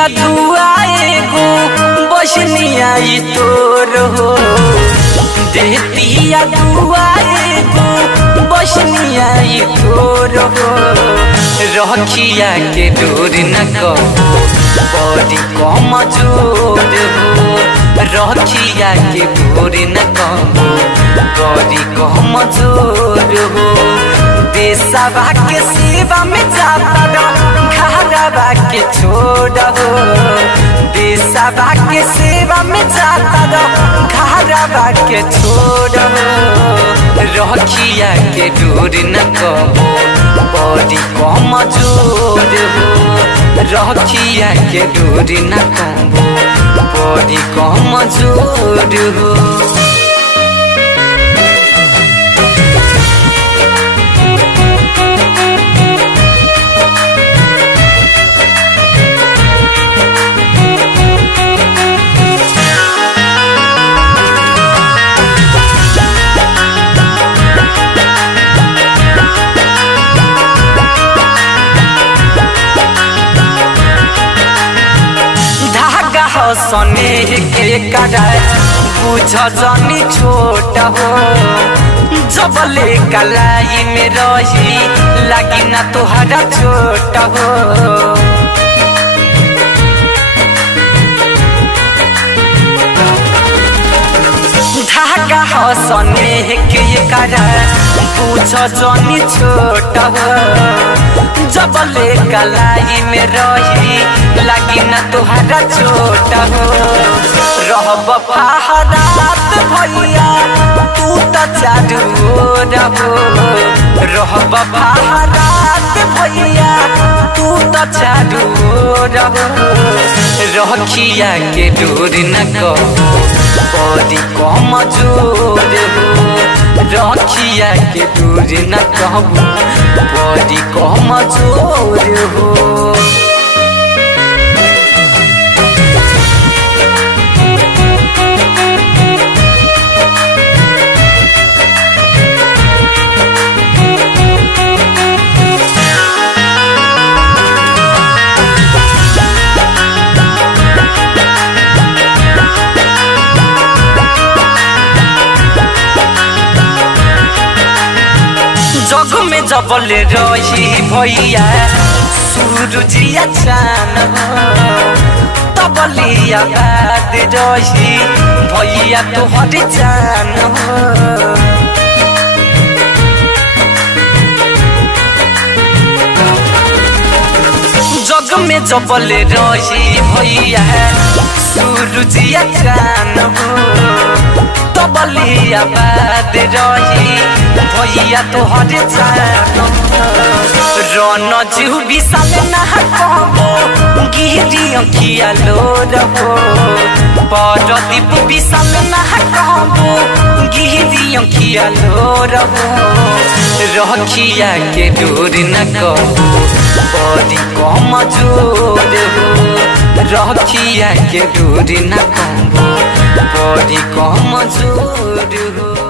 देतिया दुआए गो बसनिया तोर हो, देतिया दुआए गो बसनिया तोर हो। रखिया के डोर न कहो बड़ी कमजोर हो, रखिया के डोर न कहो बड़ी कमजोर हो। देशवा के सेवा में जाता घरवा के छोड़ हो, देशवा के सेवा में जाता घरवा के छोड़ हो। रखिया के डोर न कहो बड़ी कमजोर हो, रखिया के डोर न कहो बड़ी कमजोर हो। सने के कराए बुझ जानी छोट हो, जबले कलाई में रही लगी ना तुहरा छोट हो। धागा सने के कराए बुझ जानी छोट हो, जबले कलाई में रही लगी न तुहरा छोट हो। रहब फहरात भैया तू तो चारू ओर हो, रहब फहरात भैया तू तो चारू ओर हो। रखिया के डोर न कहो बड़ी कमजोर हो, रखिया के डोर न कहो बड़ी कमजोर हो। जग में जबले रही भैया सूरजिया चान हो, तबलिया बात रही भैया तोहर जान हो। जग में जबले रही भैया सूरजिया चान हो, तबलिया बात रही भैया तोहर जान हो। रन जीव विशाल ना कहबो गिरी अखिया लोर हो, परदीप विशाल ना कहबो गिरी अखिया लोर हो। रखिया के डोर न कहो बड़ी कमजोर हो, रखिया के डोर न कहो बड़ी कमजोर हो।